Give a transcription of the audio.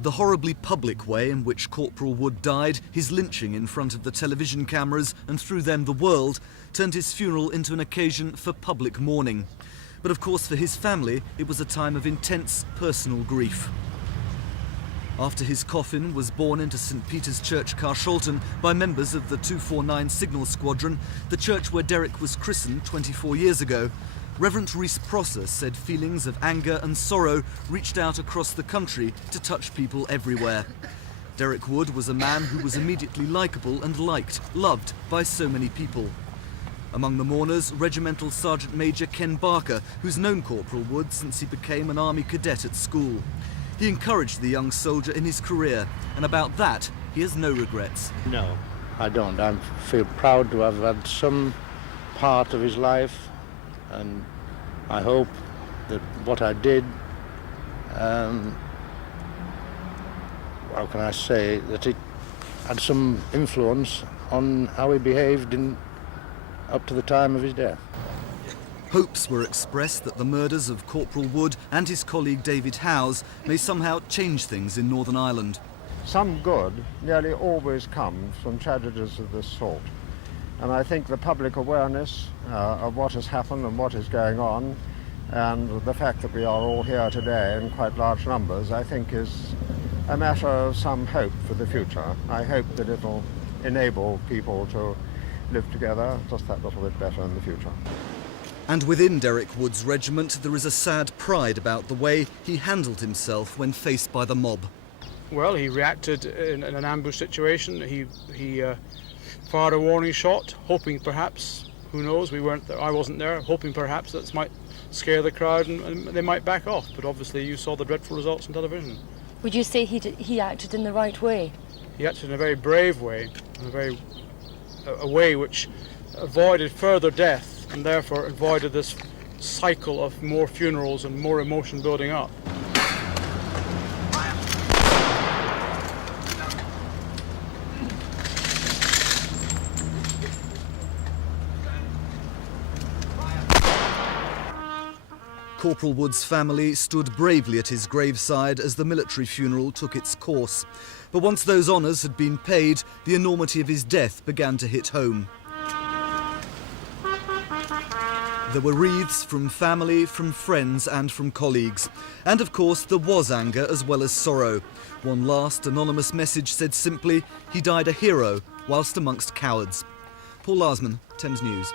The horribly public way in which Corporal Wood died, his lynching in front of the television cameras and through them the world, turned his funeral into an occasion for public mourning. But of course for his family, it was a time of intense personal grief. After his coffin was borne into St Peter's Church, Carshalton, by members of the 249 Signal Squadron, the church where Derek was christened 24 years ago, Reverend Rhys Prosser said feelings of anger and sorrow reached out across the country to touch people everywhere. Derek Wood was a man who was immediately likeable and liked, loved by so many people. Among the mourners, Regimental Sergeant Major Ken Barker, who's known Corporal Wood since he became an Army cadet at school. He encouraged the young soldier in his career, and about that, he has no regrets. No, I don't. I feel proud to have had some part of his life, and I hope that what I did, how can I say, that it had some influence on how he behaved up to the time of his death. Hopes were expressed that the murders of Corporal Wood and his colleague David Howes may somehow change things in Northern Ireland. Some good nearly always comes from tragedies of this sort. And I think the public awareness of what has happened and what is going on, and the fact that we are all here today in quite large numbers, I think is a matter of some hope for the future. I hope that it'll enable people to live together just that little bit better in the future. And within Derek Wood's regiment, there is a sad pride about the way he handled himself when faced by the mob. Well, he reacted in an ambush situation. He fired a warning shot, hoping perhaps, who knows, we weren't there, I wasn't there, hoping perhaps that might scare the crowd and they might back off. But obviously you saw the dreadful results on television. Would you say he acted in the right way? He acted in a very brave way, a way which avoided further death and therefore avoided this cycle of more funerals and more emotion building up. Corporal Wood's family stood bravely at his graveside as the military funeral took its course. But once those honours had been paid, the enormity of his death began to hit home. There were wreaths from family, from friends and from colleagues. And of course there was anger as well as sorrow. One last anonymous message said simply, he died a hero whilst amongst cowards. Paul Larsman, Thames News.